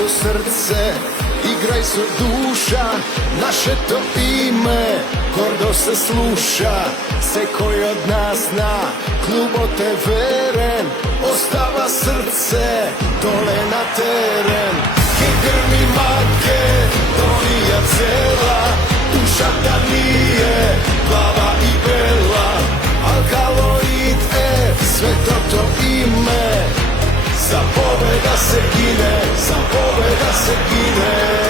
so srce, igraj so duša, naše to ime, gordo se sluša. Se koji od nas na klubo te veren, ostava srce dole na teren. Hej grmi Makedonija cela, duša da nije, glava i bela. Alkaloid sve to ime, za pobeda se gine, za pobeda se gine.